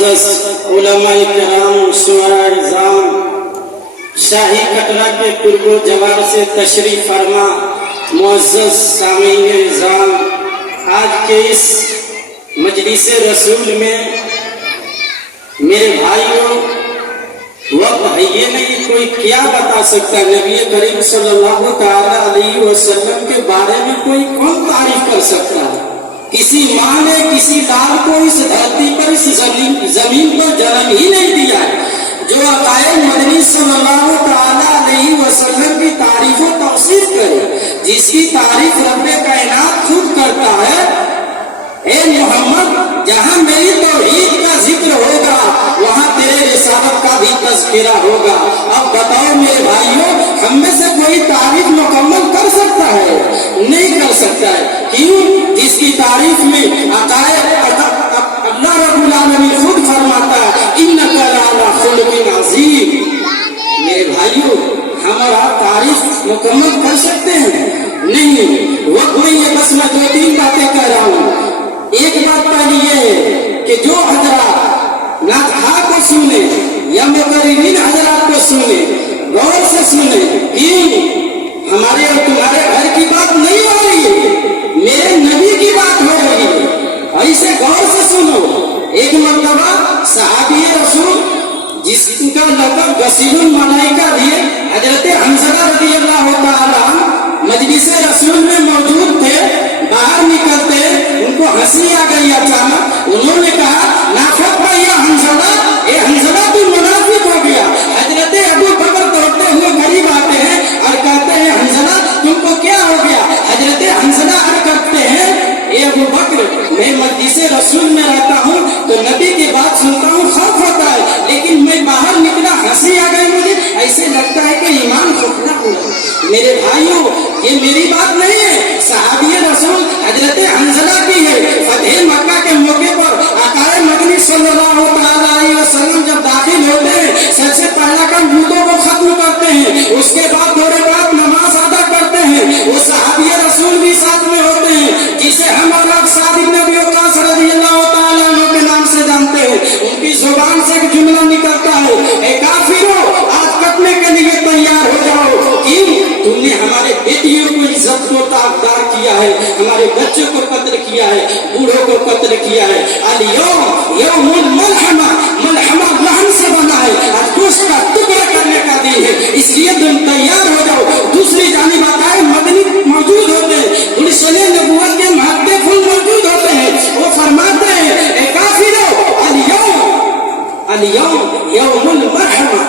معزز علماء کرام، شعراء اعظام، شاہی کٹرا کے قرب و جوار سے تشریف فرما معزز سامعین اعظام، آج کے اس مجلس رسول میں میرے بھائیوں وقت ہے یہ نہیں کوئی کیا بتا سکتا نبی کریم صلی اللہ تعالی علیہ وسلم کے بارے میں کوئی کون تعریف کر سکتا ہے؟ کسی ماں نے کسی لال کو اس دھرتی پر اس زمین پر جنم ہی نہیں دیا ہے جو عقائد مدنی صلی اللہ تعالی علیہ وسلم کی تعریف و توصیف کرے، جس کی تعریف رب کائنات خود کرتا ہے۔ اے محمد، جہاں میری توحید کا ذکر ہوگا وہاں تیرے رسالت کا بھی تذکرہ ہوگا۔ اب بتاؤ میرے بھائیوں، ہم میں سے کوئی تعریف مکمل کر سکتا ہے؟ نہیں کر سکتا ہے۔ کیوں؟ جس کی تعریف میں عقائد اللہ رب العالمین خود فرماتا ہے انک لعلی خلق عظیم۔ میرے بھائیوں، ہمارا تعریف مکمل کر سکتے ہیں؟ نہیں، وقت میں یہ بس میں دو تین باتیں کہہ رہا ہوں۔ ایک بات پہلی یہ ہے کہ جو حضرات ناطحہ کو سنے یا مقررین حضرات کو سنے، غور سے سنے، کیوں ہمارے اور تمہارے گھر کی بات نہیں ہو رہی ہے، میرے نبی کی بات ہو رہی ہے، ایسے غور سے سنو۔ ایک مرتبہ صحابی رسول جس کا لقب غسیل الملائکہ دیے حضرت حنظلہ رضی اللہ تعالی مجلس رسول میں موجود تھے، باہر نکلتے ان کو ہنسی آ گئی اچانک، انہوں نے کہا نافرمان بھیا حنظلہ، اے حنظلہ تو منافق ہو گیا۔ حضرت ابو بکر دوڑتے ہوئے قریب آتے ہیں اور کہتے ہیں حنظلہ تم کو کیا ہو گیا؟ حضرت حنظلہ عرض کرتے ہیں اے ابو بکر، میں مجلس رسول میں رہتا ہوں تو نبی کی بات سنتا ہوں، خوف ہوتا ہے، لیکن میں باہر نکلا ہنسی آ گئی، مجھے ایسے لگتا ہے کہ ایمان کھوکھلا ہوا۔ میرے بھائیوں، یہ میری بات نہیں ہے، صحابی رسول حضرت حنظلہ کی ہے۔ فتح مکہ کے موقع پر عقائد مدنی صلی اللہ تعالی علیہ وسلم جب داخل ہوتے ہیں، سب سے پہلا کام وضو کو ختم کرتے ہیں، اس کے بعد دو رکعت نماز ادا کرتے ہیں۔ وہ صحابی رسول بھی ساتھ میں ہوتے ہیں جسے ہم اور سعد بن ابی وقاص رضی اللہ تعالی عنہ کے نام سے جانتے ہیں۔ ان کی زبان سے ایک جملہ نکلتا ہے، اے کافرو، آج کٹنے کے لیے تیار ہو جاؤ۔ کیوں؟ تم نے ہمارے بیٹیوں کو عزت کو تاقدار کیا ہے، ہمارے بچوں کو قتل کیا ہے، بوڑھوں کو قتل کیا ہے۔ الیوم یوم الملحمہ، ملحمہ لہم سے بنا ہے اور گوشت کا ٹکڑا کرنے کا دن ہے، اس لیے تم تیار ہو جاؤ۔ دوسری جانب عقائد مدنی موجود ہوتے ہیں، گلشن نبوت کے مہتے پھول موجود ہوتے ہیں، وہ فرماتے ہیں اے کافرو الیوم یوم الملحمہ،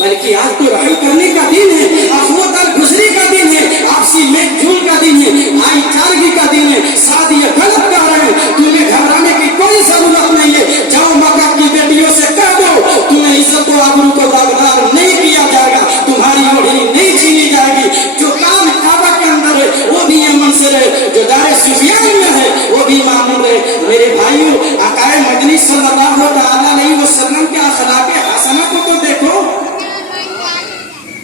بلکہ آج تو رحم کرنے کا دن ہے، اخوت الگزری کا دن ہے، آپسی میل جول کا دن ہے، بھائی چارگی کا دن ہے۔ ساتھ یہ غلط کہہ رہے ہیں، تمہیں گھبرانے کی کوئی ضرورت نہیں ہے، جاؤ مکہ کی بیٹیوں سے کہہ دو تمہیں عزت و آبرو کو داغدار نہیں کیا جائے گا، تمہاری اوڑھنی نہیں چھینی جائے گی۔ جو کام کعبہ کے اندر ہے وہ بھی یمن سے رہے، جو دار سفیان میں ہے وہ بھی معمول ہے۔ میرے بھائیوں، عقائد مدنی صلی اللہ تعالی علیہ وسلم کے اخلاق حسنہ کو تو دیکھو،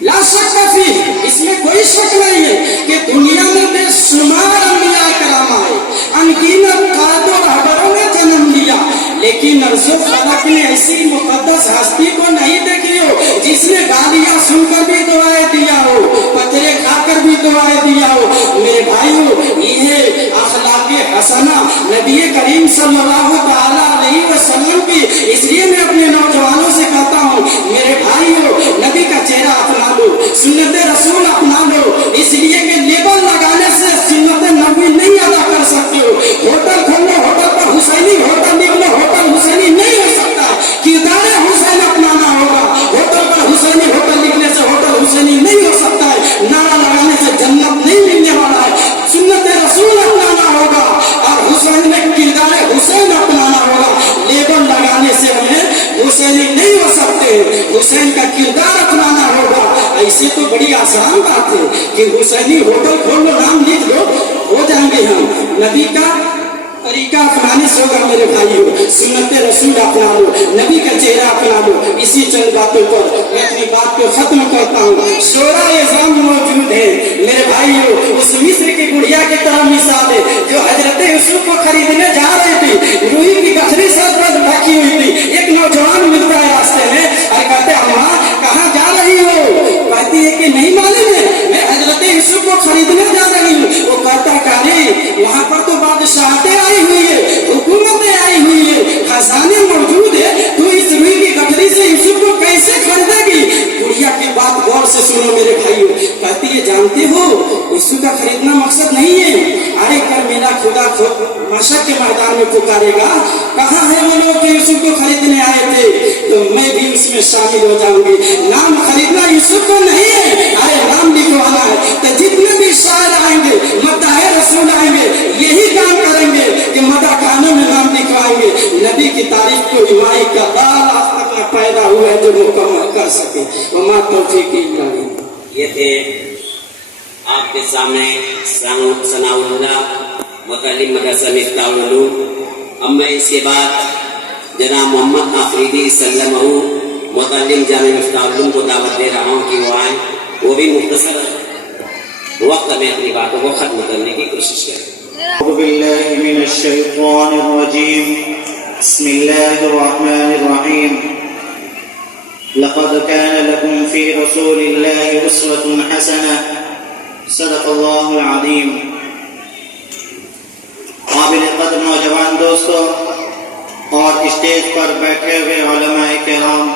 لا شک فی، اس میں کوئی شک نہیں ہے کہ دنیا میں بے شمار انبیاء کرام آئے، انگینت قائد و رہبروں نے جنم لیا، لیکن ارض و فلک نے ایسی مقدس ہستی کو نہیں دیکھی ہو جس نے گالیاں سن کر بھی دعائیں دیا ہو، پتھرے کھا کر بھی دعائیں دیا ہو۔ میرے بھائیوں، یہ اخلاق حسنہ نبی کریم صلی اللہ تعالی علیہ وسلم کی، اس لیے میں اپنے نوجوانوں سے کہتا ہوں میرے بھائیوں، نبی کا چہرہ اپنا لو، سنت رسول اپنا لو، اس لیے کہ لیبل لگانے سے سنت نبی نہیں ادا کر سکتے ہو۔ ہوٹل کھولو، ہوٹل پر حسینی ہوٹل نکلو، ہوٹل حسینی نہیں ہو سکتا، کردار حسین اپنانا ہوگا۔ ہوٹل پر حسینی ہوٹل لکھنے سے ہوٹل حسینی نہیں ہو سکتا ہے، نعرہ لگانے سے جنت نہیں ملنے والا ہے۔ سنت رسول اپنانا ہوگا اور حسین میں کردار حسین اپنانا ہوگا۔ لیبل لگانے سے ہمیں حسینی نہیں ہو سکتے، حسین کا کردار اپنانا ہوگا۔ ایسے تو بڑی آسان بات ہے کہ حسینی ہوٹل کھول لو، نام لکھ لو، ہو جائیں گے ہم۔ نبی کا طریقہ اپنانے سے ہوگا میرے بھائیوں، سنت رسول اپنا لو، نبی کا چہرہ اپنا لو۔ اسی چند باتوں پر میں اپنی بات کو ختم کرتا ہوں۔ شعراء اعظام موجود ہیں میرے بھائیوں، اس مصر کی گڑیا کی طرح مثال ہے جو حضرت یوسف کو خریدنے جا رہی تھی، روئی کی گٹھری سر پر رکھی ہوئی تھی، ایک یہ جانتے ہو یسوع کا خریدنا مقصد نہیں ہے ارے کل میرا خدا محشر کے میدان میں پکارے گا کہاں ہے وہ لوگ کہ یسوع کو خریدنے آئے تھے تو میں بھی اس میں شامل ہو جاؤں گی نام خریدنا یسوع کو نہیں ہے ارے نام لکھوانا ہے تو جتنے بھی شاعر آئیں گے مداح رسول آئیں گے یہی کام کریں گے کہ مداح خانوں میں نام لکھوائیں گے نبی کی تعریف کو ایمائی کا بال آج تک نہ پیدا ہوا ہے جو مکمل کر سکے وما توفیق الا باللہ. یہ تھے آپ کے سامنے ثناء اللہ متعلم مدرسہ مفتاح العلوم. اب میں اس کے بعد جناب محمد آفریدی سلمہ متعلم جامع مفتاح العلوم کو دعوت دے رہا ہوں کہ وہ آئیں وہ بھی مختصر وقت میں اپنی باتوں کو ختم کرنے کی کوشش کریں. أعوذ بالله من الشيطان الرجيم بسم الله الرحمن الرحيم لقد كان لكم في رسول الله أسوة حسنة صدق الله العظيم. قابل قدر نوجوان دوستو اور اسٹیج پر بیٹھے ہوئے علماء کرام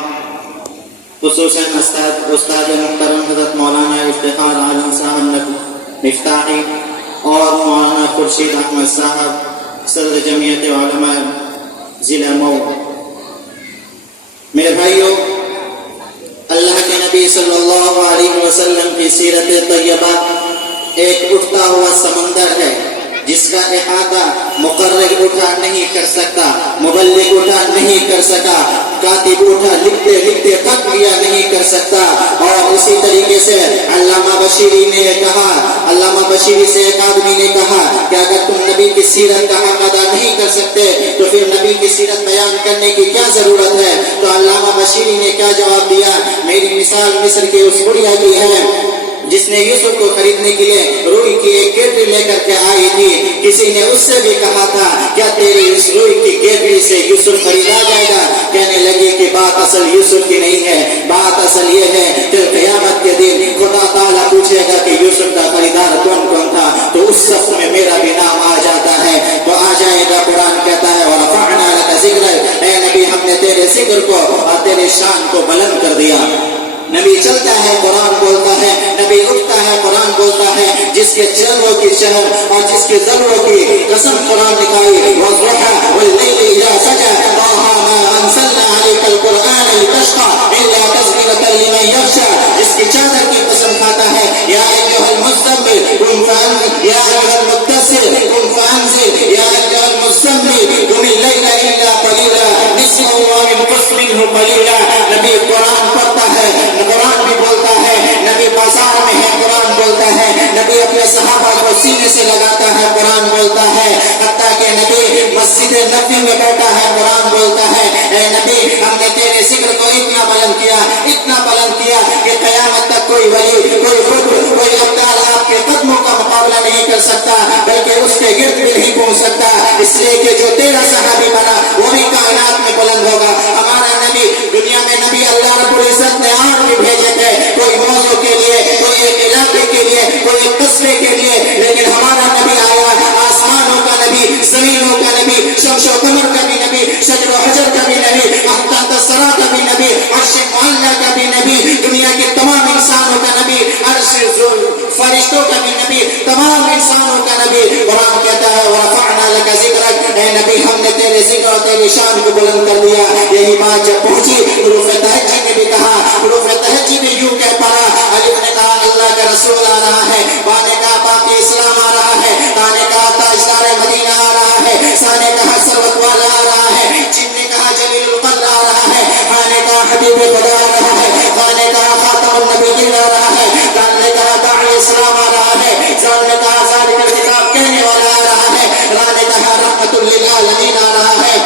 خصوصاً استاد محترم حضرت مولانا افتخار عالم صاحب مفتاحی اور مولانا خورشید احمد صاحب صدر جمعیت علماء ضلع مئو. میرے بھائیوں اللہ کے نبی صلی اللہ علیہ وسلم کی سیرت طیبہ ایک اٹھتا ہوا سمندر ہے جس کا احاطہ مقرر اٹھا نہیں کر سکتا مبلغ اٹھا نہیں کر سکا کاتب اٹھا لکھتے لکھتے تھک گیا نہیں کر سکتا. اور اسی طریقے سے علامہ بشیری نے کہا علامہ بشیری سے ایک آدمی نے کہا کہ اگر تم نبی کی سیرت کا حق ادا نہیں کر سکتے تو پھر نبی کی سیرت بیان کرنے کی کیا ضرورت ہے. تو علامہ بشیری نے کیا جواب دیا میری مثال مصر کے اس بڑھیا کی ہے جس نے یوسف کو خریدنے کے لیے روئی کی ایک گیٹری لے کر کے آئی تھی. کسی نے اس سے بھی کہا تھا کیا تیری اس روئی کی گیٹری سے یوسف خریدا جائے گا. کہنے لگے کہ بات اصل یوسف کی نہیں ہے بات اصل یہ ہے کہ قیامت کے دن خدا تعالیٰ پوچھے گا کہ یوسف کا خریدار کون کون تھا تو اس صف میں میرا بھی نام آ جاتا ہے تو آ جائے گا. قرآن کہتا ہے ورفعنا لک ذکرک اے نبی ہم نے تیرے ذکر کو اور تیرے شان کو بلند کر دیا. نبی چلتا ہے قرآن بولتا ہے نبی اٹھتا ہے قرآن بولتا ہے جس کے چہروں کی شہر اور جس کے ذروں کی قسم قرآن دکھائی والضحى والليل اذا سجى طه ما انزلنا عليك القرآن لتشقى الا تذكرة لمن يخشى جس کی چادر کی قسم کھاتا ہے یا ایھا المزمل قم فانذر یا ایھا المدثر قم فانذر یا ایھا المزمل قم الليل الا قليلا نصفه وانقص منه قليلا. نبی قرآن پڑھتا ہے قرآن بھی بولتا ہے نبی بازار میں ہے قرآن بولتا ہے نبی اپنے صحابہ کو سینے سے لگاتا ہے قرآن بولتا ہے حتیٰ کہ نبی مسجد نبی میں بیٹھا ہے قرآن بولتا ہے اے نبی ہم نے تیرے ذکر کو اتنا بلند کیا کہ قیامت تک کوئی ولی کوئی خود کوئی ابدال آپ کے قدموں کا مقابلہ نہیں کر سکتا بلکہ اس کے گرد بھی نہیں پہنچ سکتا. اس لیے کہ جو تیرا صحابی بنا وہ بھی کائنات میں بلند ہوگا. ہمارا نبی دنیا میں نبی اللہ رب العزت نے آگ بھی بھیجے تھے کوئی موضوع کے لیے کوئی ایک علاقے کے لیے کوئی ایک قصبے کے لیے لیکن ہمارا نبی آیا آسمانوں کا نبی زمینوں کا نبی شمس و قمر کا بھی نبی شجر و حجر کا بھی نبی تحت الثری کا بھی نبی عرش معلیٰ کا بھی نبی دنیا کے تمام انسانوں کا نبی عرش فرشتوں کا بھی نبی تمام انسانوں کا نبی. قرآن کہتا ہے ورفعنا لک ذکرک اے نبی ہم نے تیرے ذکر اور تیری شان کو بلند کر دیا. یہی بات جب پہنچی حروف تہجی نے بھی کہا حروف تہجی نے یوں کہہ پڑا الف نے کہا اللہ کا رسول آ رہا ہے با نے کہا باقی اسلام آ رہا ہے تا نے کہا تاجدار مدینہ آ رہا ہے سا نے کہا سروت والا آ رہا ہے جن نے کہا جلیل القدر آ رہا ہے ہا نے کہا حبیب خدا آ رہا ہے با نے کہا خاتم النبیین آ رہا ہے دال نے کہا داعی اسلام آ رہا ہے زال نے کہا ذالک الکتاب کہنے والا آ رہا ہے را نے کہا رحمت للعالمین آ رہا ہے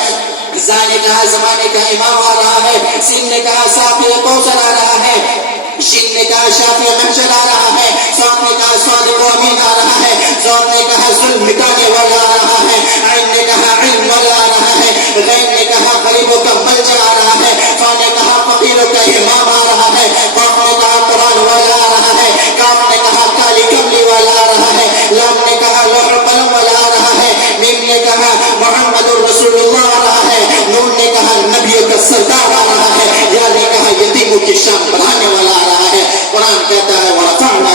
زا نے کہا زمانے کا امام آ رہا ہے سین نے کہا ساقی کوثر آ رہا ہے شین نے کہا شافی محشر آ رہا ہے صاد نے کہا صادق و امین آ رہا ہے ظال نے کہا ظلم مٹانے والا آ رہا ہے عین نے کہا علم والا آ رہا ہے غین نے کہا غریبوں کا ملجا آ رہا ہے فا نے کہا فقیروں کا امام آ رہا ہے قاف نے کہا قرآن والا آ رہا ہے کاف نے کہا کالی کملی والا آ رہا ہے لام نے کہا لوح القلم والا آ رہا ہے میم نے کہا محمد رسول اللہ آ رہا ہے نون نے کہا نبیوں کا سردار آ رہا ہے یا نے کہا یتیموں کی شان بڑھانے والا آ رہا ہے. قرآن کہتا ہے ورفعنا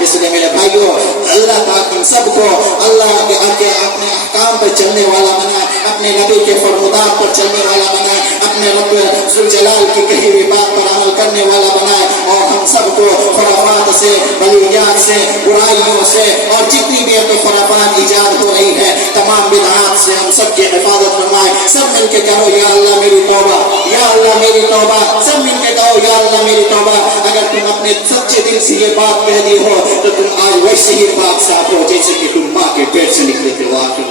اس لیے میرے بھائیوں اللہ پاک ہم سب کو اللہ کے اپنے احکام پر چلنے والا بنائے, اپنے نبی کے فرمودات پر چلنے والا بنائے, اپنے رب ذوالجلال کی کہی ہوئی بات پر عمل کرنے والا بنائے, اور ہم سب کو خرافات سے, بلیات سے, برائیوں سے اور جتنی بھی اب خرافات ایجاد ہو رہی ہے تمام بدعات سے ہم سب کی حفاظت فرمائے. سب مل کے کہو یا اللہ میری توبہ, یا اللہ میری توبہ. سب مل کے کہو یا اللہ میری توبہ. اگر تم اپنے سچے دل سے یہ بات کہہ دی ہو تو تم آج ویسے ہی پاک صاف ہو جیسے کہ تم ماں کے پیٹ سے نکلے تھے. واقعی